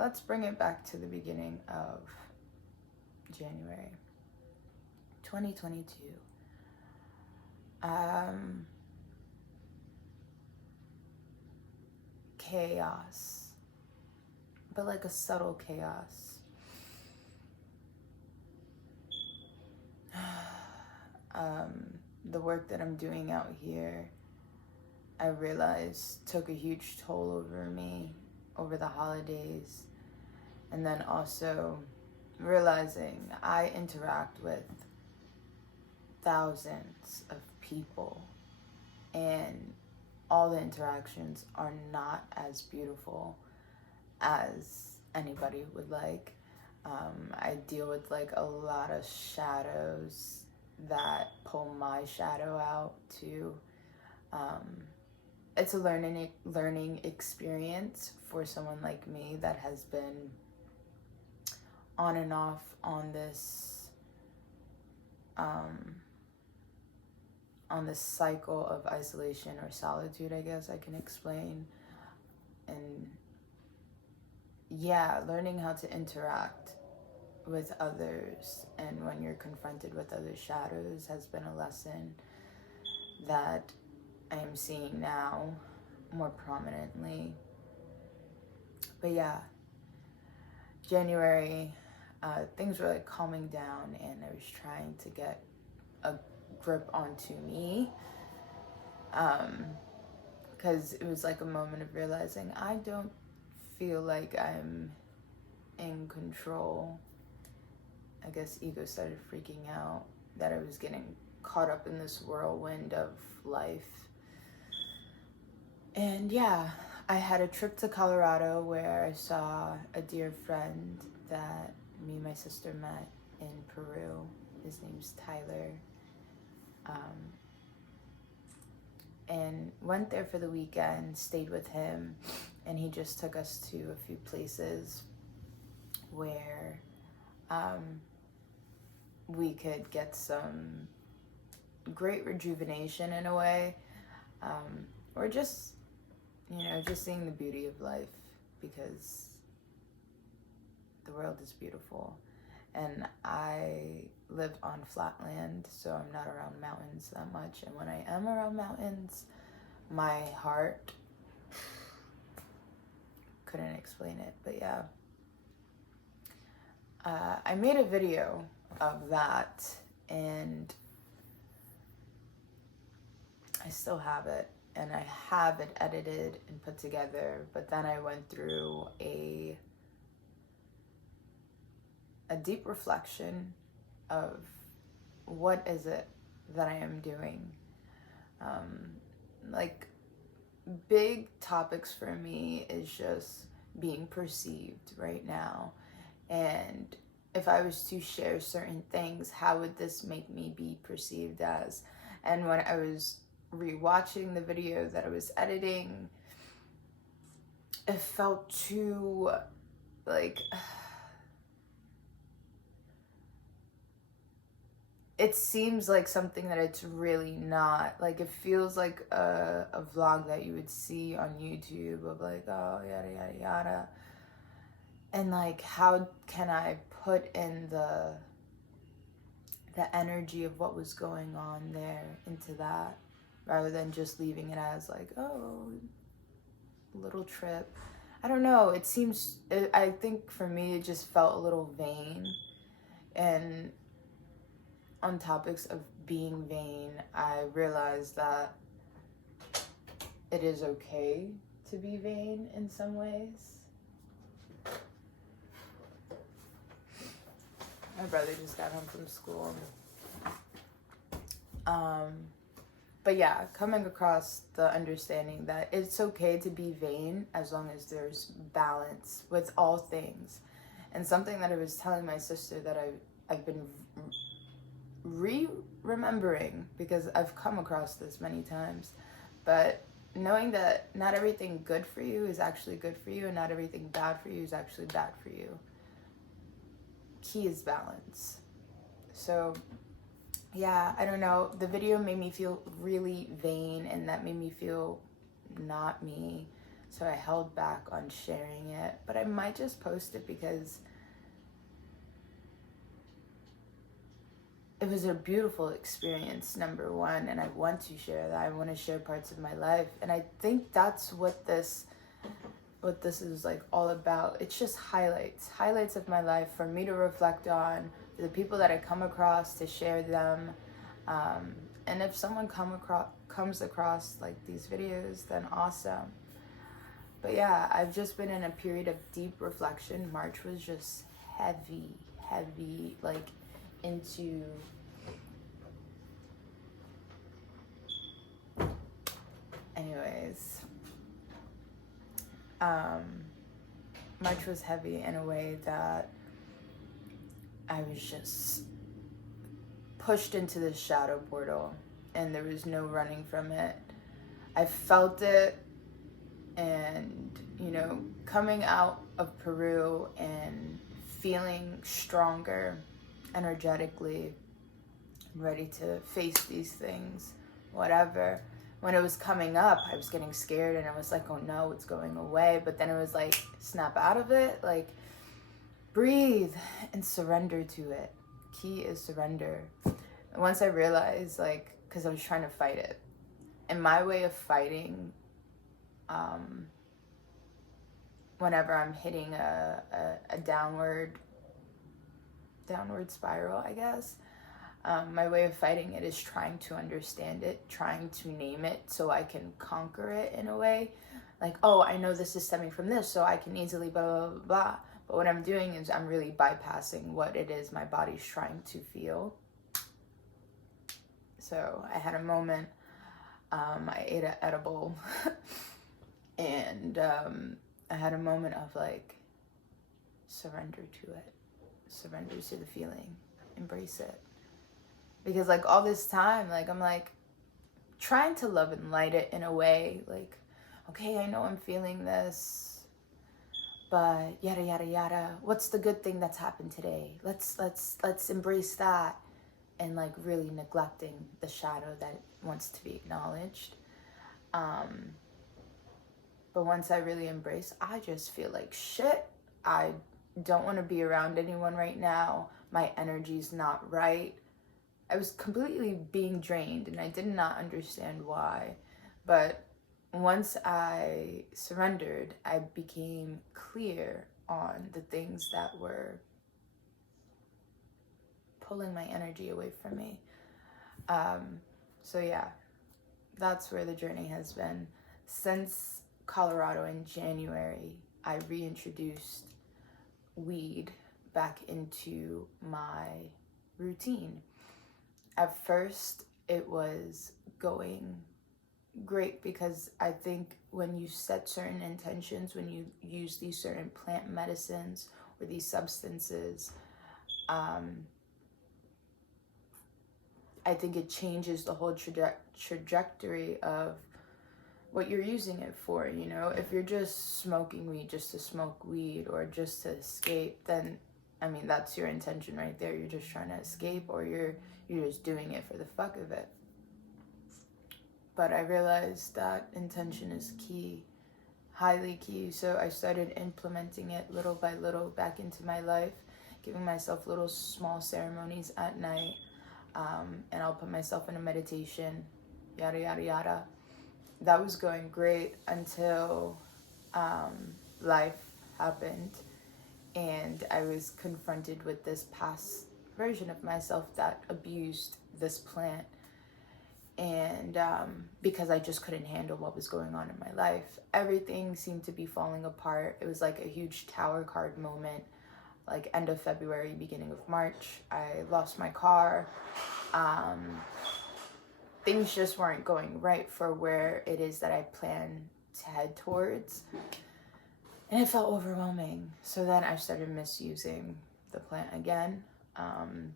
let's bring it back to the beginning of January 2022. Chaos, but like a subtle chaos. The work that I'm doing out here, I realized took a huge toll over me over the holidays. And then also realizing I interact with thousands of people, and all the interactions are not as beautiful as anybody would like. I deal with like a lot of shadows that pull my shadow out too. It's a learning experience for someone like me that has been on and off on this cycle of isolation or solitude, I guess I can explain. And yeah, learning how to interact with others and when you're confronted with other shadows has been a lesson that I am seeing now more prominently. But yeah, January, things were like calming down, and I was trying to get a grip onto me, because it was like a moment of realizing I don't feel like I'm in control. I guess ego started freaking out that I was getting caught up in this whirlwind of life. And yeah, I had a trip to Colorado where I saw a dear friend that me and my sister met in Peru. His name's Tyler. And went there for the weekend, stayed with him, and he just took us to a few places where we could get some great rejuvenation in a way, or just, just seeing the beauty of life, because the world is beautiful. And I live on flat land, so I'm not around mountains that much. And when I am around mountains, my heart, couldn't explain it, but yeah. I made a video of that, and I still have it, and I have it edited and put together, but then I went through a deep reflection of what is it that I am doing. Like, big topics for me is just being perceived right now. And if I was to share certain things, how would this make me be perceived as? And when I was rewatching the video that I was editing, it felt too, like, it seems like something that it's really not. Like, it feels like a vlog that you would see on YouTube of like, oh, yada, yada, yada. And like, how can I put in the energy of what was going on there into that, rather than just leaving it as like, oh, little trip. I don't know. I think for me, it just felt a little vain. And on topics of being vain, I realized that it is okay to be vain in some ways. My brother just got home from school. But yeah, coming across the understanding that it's okay to be vain as long as there's balance with all things. And something that I was telling my sister that I've been remembering, because I've come across this many times, but knowing that not everything good for you is actually good for you, and not everything bad for you is actually bad for you. Key is balance. So yeah, I don't know. The video made me feel really vain, and that made me feel not me. So I held back on sharing it, but I might just post it because it was a beautiful experience, number one, and I want to share that. I want to share parts of my life, and I think that's what this is like all about. It's just highlights of my life for me to reflect on, for the people that I come across to share them, and if someone comes across like these videos, then awesome. But yeah, I've just been in a period of deep reflection. March was just heavy, like into anyways. March was heavy in a way that I was just pushed into this shadow portal and there was no running from it. I felt it, and coming out of Peru and feeling stronger energetically, ready to face these things, whatever. When it was coming up, I was getting scared and I was like, oh no, it's going away. But then it was like, snap out of it, like breathe and surrender to it. Key is surrender. And once I realized, like, because I was trying to fight it, and my way of fighting, whenever I'm hitting a downward spiral, I guess, my way of fighting it is trying to understand it, trying to name it so I can conquer it in a way. Like, oh, I know this is stemming from this, so I can easily blah, blah, blah, blah. But what I'm doing is I'm really bypassing what it is my body's trying to feel. So I had a moment, I ate an edible, and I had a moment of like, surrender to it, surrender to the feeling, embrace it. Because like all this time, like I'm like trying to love and light it in a way, like, okay, I know I'm feeling this, but yada yada yada, what's the good thing that's happened today? Let's embrace that, and like really neglecting the shadow that wants to be acknowledged. But once I really embrace, I just feel like shit. I don't want to be around anyone right now. My energy's not right. I was completely being drained and I did not understand why. But once I surrendered, I became clear on the things that were pulling my energy away from me. So yeah, that's where the journey has been. Since Colorado in January, I reintroduced weed back into my routine. At first, it was going great because I think when you set certain intentions, when you use these certain plant medicines or these substances, I think it changes the whole trajectory of what you're using it for. If you're just smoking weed just to smoke weed or just to escape, then I mean that's your intention right there. You're just trying to escape, or you're just doing it for the fuck of it. But I realized that intention is key, highly key. So I started implementing it little by little back into my life, giving myself little small ceremonies at night, and I'll put myself in a meditation, yada yada yada. That was going great until life happened and I was confronted with this past version of myself that abused this plant. And because I just couldn't handle what was going on in my life, everything seemed to be falling apart. It was like a huge tower card moment, like end of February, beginning of March. I lost my car. Things just weren't going right for where it is that I plan to head towards. And it felt overwhelming. So then I started misusing the plant again. And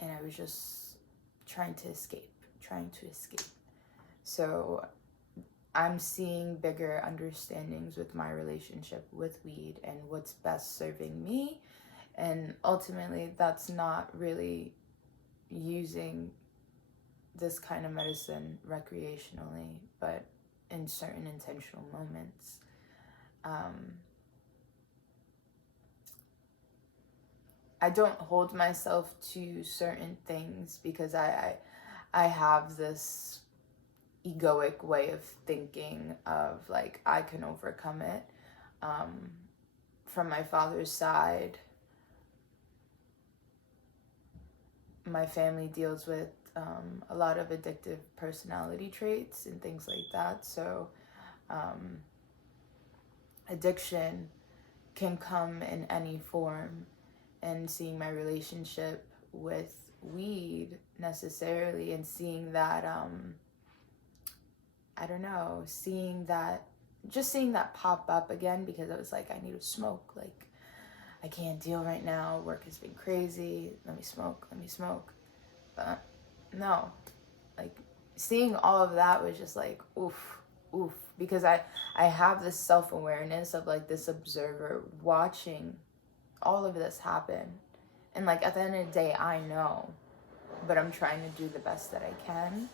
I was just trying to escape. So I'm seeing bigger understandings with my relationship with weed and what's best serving me. And ultimately, that's not really using this kind of medicine recreationally, but in certain intentional moments. I don't hold myself to certain things because I have this egoic way of thinking of like I can overcome it. From my father's side, my family deals with a lot of addictive personality traits and things like that. So addiction can come in any form, and seeing my relationship with weed necessarily, and seeing that I don't know, seeing that pop up again, because I was like, I need to smoke. Like, I can't deal right now. Work has been crazy. Let me smoke. But no, like seeing all of that was just like, oof, because I have this self-awareness of like this observer watching all of this happen. And like at the end of the day, I know, but I'm trying to do the best that I can.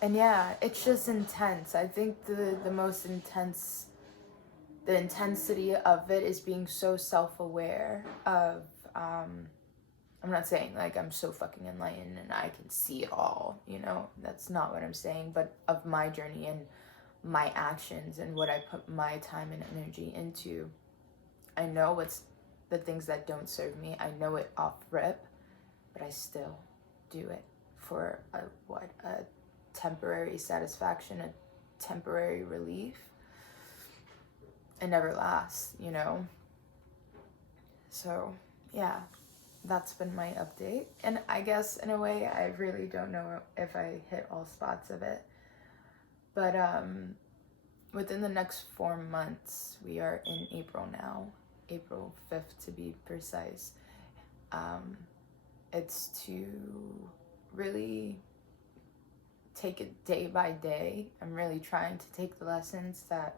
And yeah, it's just intense. I think the most intense, the intensity of it is being so self-aware of, I'm not saying like I'm so fucking enlightened and I can see it all, you know, that's not what I'm saying, but of my journey and my actions and what I put my time and energy into. I know what's the things that don't serve me. I know it off rip, but I still do it for a temporary satisfaction, a temporary relief. It never lasts, you know? So, yeah, that's been my update. And I guess in a way, I really don't know if I hit all spots of it. But within the next 4 months, we are in April now, April 5th to be precise. It's to really take it day by day. I'm really trying to take the lessons that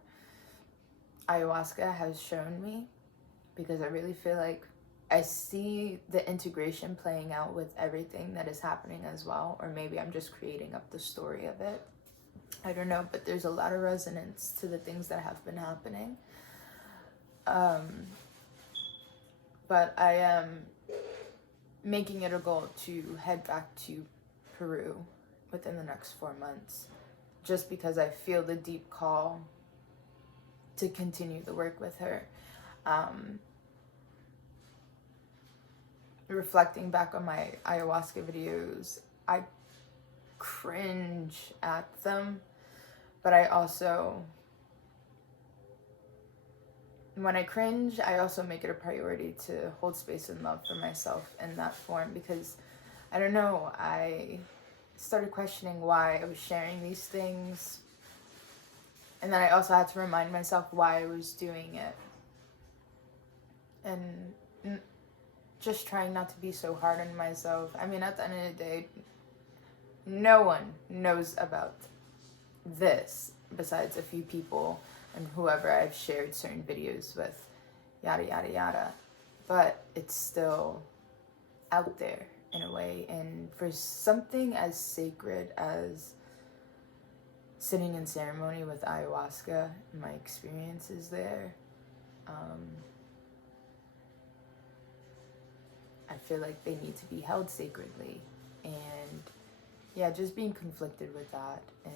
ayahuasca has shown me, because I really feel like I see the integration playing out with everything that is happening as well. Or maybe I'm just creating up the story of it. I don't know, but there's a lot of resonance to the things that have been happening. But I am making it a goal to head back to Peru within the next 4 months, just because I feel the deep call to continue the work with her. Reflecting back on my ayahuasca videos, I cringe at them, but I also, when I cringe, I also make it a priority to hold space and love for myself in that form, because I don't know, I started questioning why I was sharing these things, and then I also had to remind myself why I was doing it, and just trying not to be so hard on myself. I mean, at the end of the day, no one knows about this besides a few people and whoever I've shared certain videos with, yada, yada, yada. But it's still out there in a way. And for something as sacred as sitting in ceremony with ayahuasca, my experiences there, I feel like they need to be held sacredly. And yeah, just being conflicted with that, and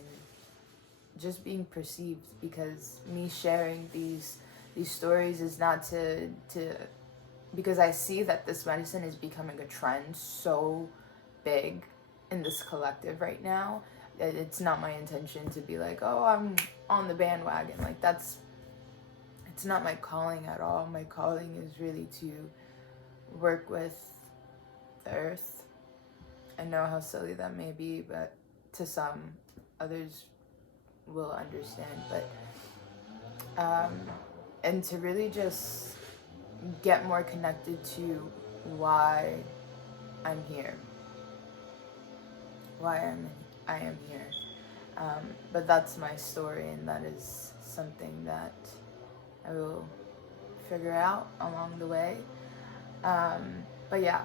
just being perceived, because me sharing these stories is not to because I see that this medicine is becoming a trend so big in this collective right now. It's not my intention to be like, oh, I'm on the bandwagon. Like, it's not my calling at all. My calling is really to work with the earth. I know how silly that may be, but to some, others will understand. But and to really just get more connected to why I'm here, why I am here. But that's my story, and that is something that I will figure out along the way. But yeah,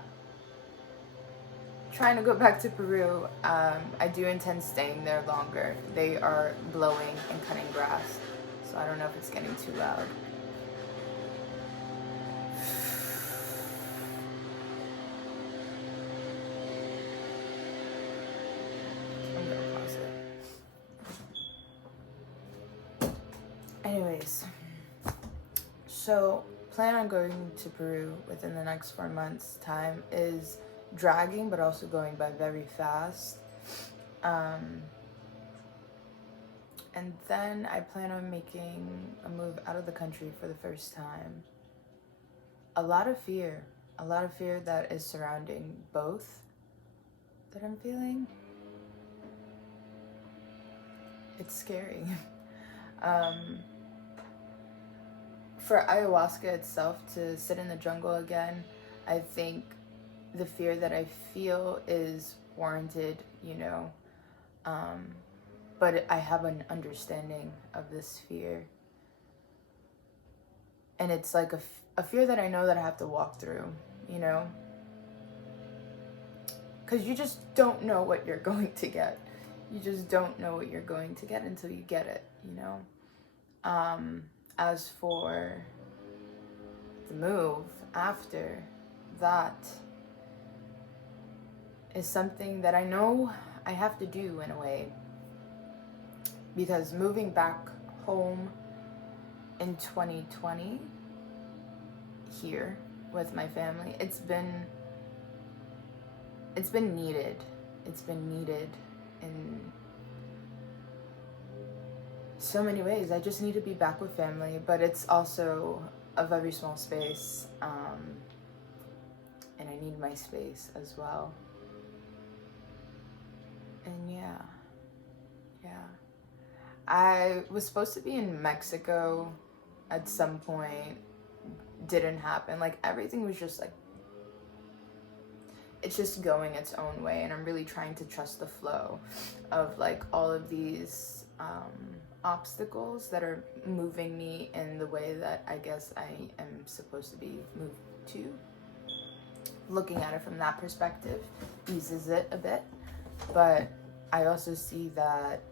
trying to go back to Peru. I do intend staying there longer. They are blowing and cutting grass, so I don't know if it's getting too loud. I'm gonna pause it. Anyways, so plan on going to Peru within the next 4 months. Time is dragging, but also going by very fast. And then I plan on making a move out of the country for the first time. A lot of fear that is surrounding both that I'm feeling. It's scary. For ayahuasca itself to sit in the jungle again, I think the fear that I feel is warranted, you know. But I have an understanding of this fear. And it's like a fear that I know that I have to walk through, you know? Because you just don't know what you're going to get. You just don't know what you're going to get until you get it, you know? As for the move after that is something that I know I have to do in a way. Because moving back home in 2020 here with my family, it's been needed. It's been needed in so many ways. I just need to be back with family, but it's also a very small space, and I need my space as well. And yeah. I was supposed to be in Mexico at some point. Didn't happen. Like, everything was just like, it's just going its own way, and I'm really trying to trust the flow of like all of these obstacles that are moving me in the way that I guess I am supposed to be moved to. Looking at it from that perspective eases it a bit, but I also see that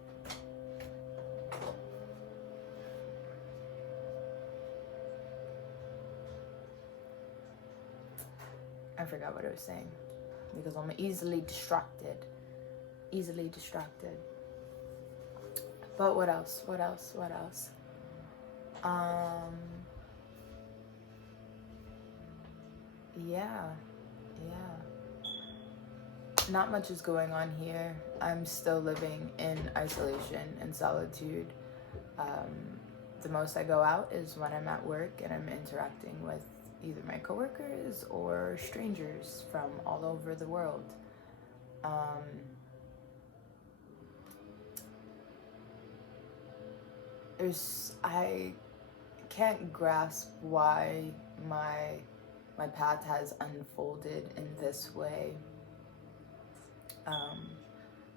I forgot what I was saying because I'm easily distracted. But what else? Yeah. Not much is going on here. I'm still living in isolation and solitude. The most I go out is when I'm at work and I'm interacting with either my coworkers or strangers from all over the world. I can't grasp why my path has unfolded in this way.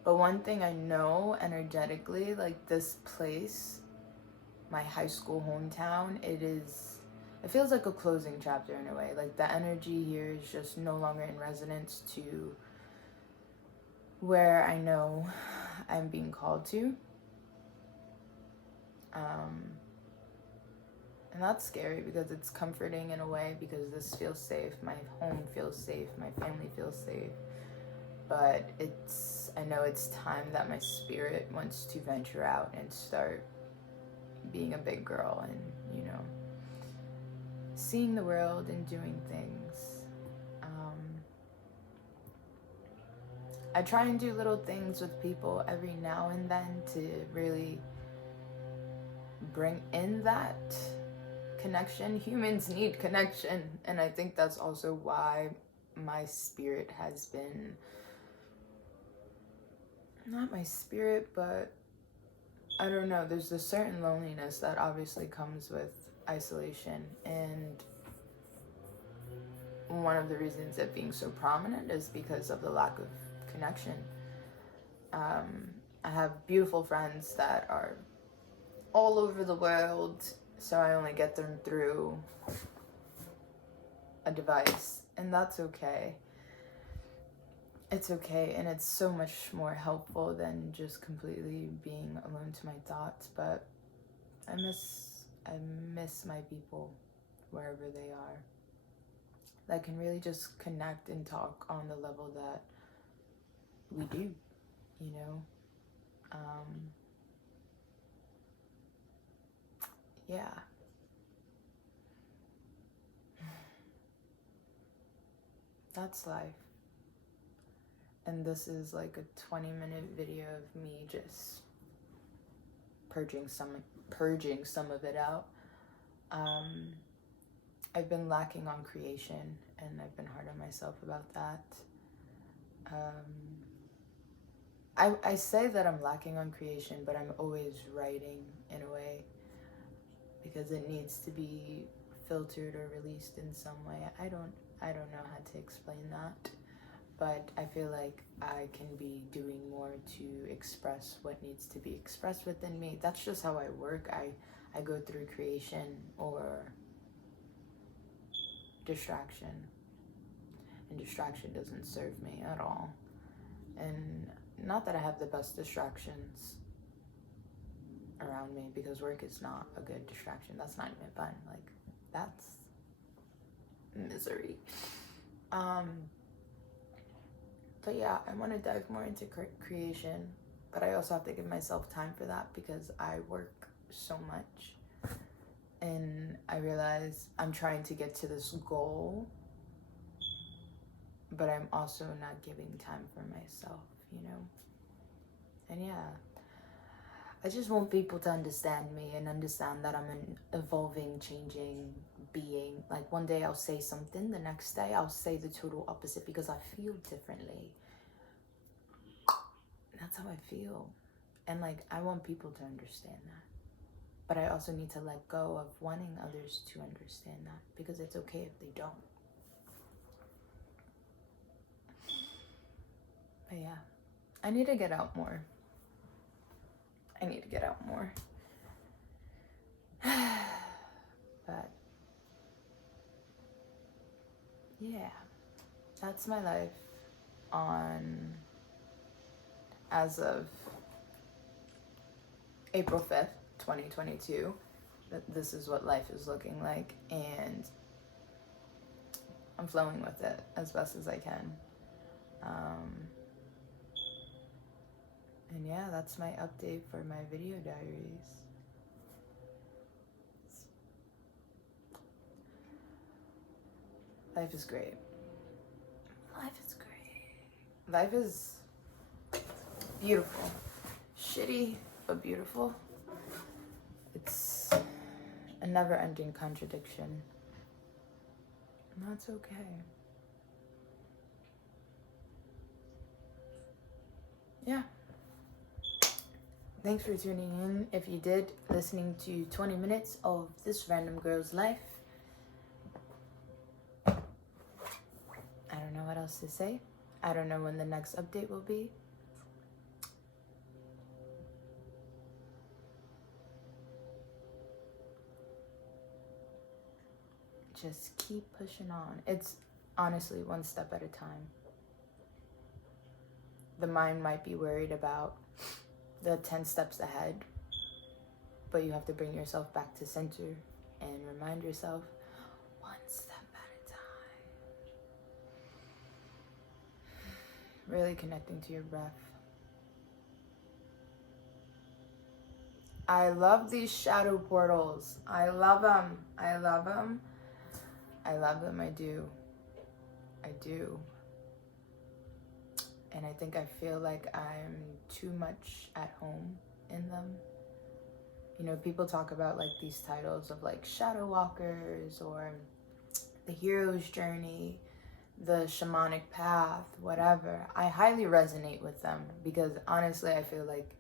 But one thing I know energetically, like this place, my high school hometown, it feels like a closing chapter in a way. Like the energy here is just no longer in resonance to where I know I'm being called to. And that's scary because it's comforting in a way because this feels safe. My home feels safe. My family feels safe. But I know it's time that my spirit wants to venture out and start being a big girl and, you know, seeing the world and doing things. I try and do little things with people every now and then to really bring in that connection. Humans need connection, and I think that's also why my spirit has been, not my spirit, but I don't know, there's a certain loneliness that obviously comes with isolation, and one of the reasons it being so prominent is because of the lack of connection. I have beautiful friends that are all over the world, so I only get them through a device, and that's okay. it's okay, and it's so much more helpful than just completely being alone to my thoughts. But I miss my people wherever they are, that can really just connect and talk on the level that we do, you know. Yeah. That's life. And this is like a 20-minute video of me just purging some of it out. I've been lacking on creation, and I've been hard on myself about that. I say that I'm lacking on creation, but I'm always writing in a way, because it needs to be filtered or released in some way. I don't know how to explain that, but I feel like I can be doing more to express what needs to be expressed within me. That's just how I work. I go through creation or distraction, and distraction doesn't serve me at all. And not that I have the best distractions around me, because work is not a good distraction. That's not even fun. Like, that's misery. But yeah, I want to dive more into creation, but I also have to give myself time for that, because I work so much, and I realize I'm trying to get to this goal, but I'm also not giving time for myself, you know. And yeah, I just want people to understand me and understand that I'm an evolving, changing being. Like, one day I'll say something, the next day I'll say the total opposite, because I feel differently. That's how I feel. And like, I want people to understand that. But I also need to let go of wanting others to understand that, because it's okay if they don't. But yeah, I need to get out more. But yeah, that's my life on, as of April 5th, 2022. This is what life is looking like, and I'm flowing with it as best as I can. And yeah, that's my update for my video diaries. Life is great. Life is beautiful. Shitty, but beautiful. It's a never-ending contradiction. And that's okay. Yeah. Thanks for tuning in. If you did, listening to 20 minutes of this random girl's life. I don't know what else to say. I don't know when the next update will be. Just keep pushing on. It's honestly one step at a time. The mind might be worried about the 10 steps ahead, but you have to bring yourself back to center and remind yourself, one step at a time. Really connecting to your breath. I love these shadow portals. I love them. I do. And I think I feel like I'm too much at home in them. You know, people talk about like these titles of like shadow walkers, or the hero's journey, the shamanic path, whatever. I highly resonate with them, because honestly, I feel like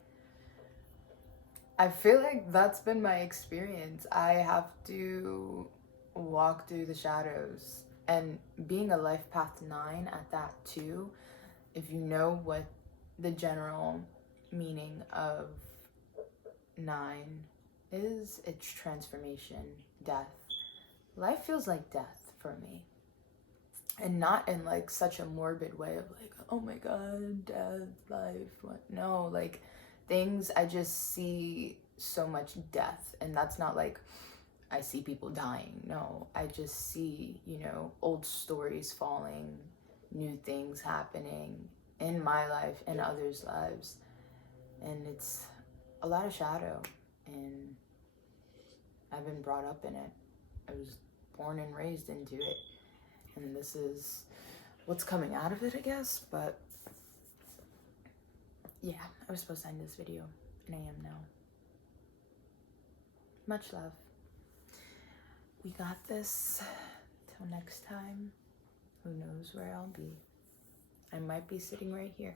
that's been my experience. I have to walk through the shadows, and being a life path 9 at that too, if you know what the general meaning of 9 is, it's transformation, death. Life feels like death for me. And not in like such a morbid way of like, oh my god, death, life, what? No, like things, I just see so much death. And that's not like I see people dying. No, I just see, you know, old stories falling, new things happening in my life and others' lives. And it's a lot of shadow. And I've been brought up in it. I was born and raised into it. And this is what's coming out of it, I guess. But yeah, I was supposed to end this video, and I am now. Much love. We got this. Till next time, who knows where I'll be. I might be sitting right here.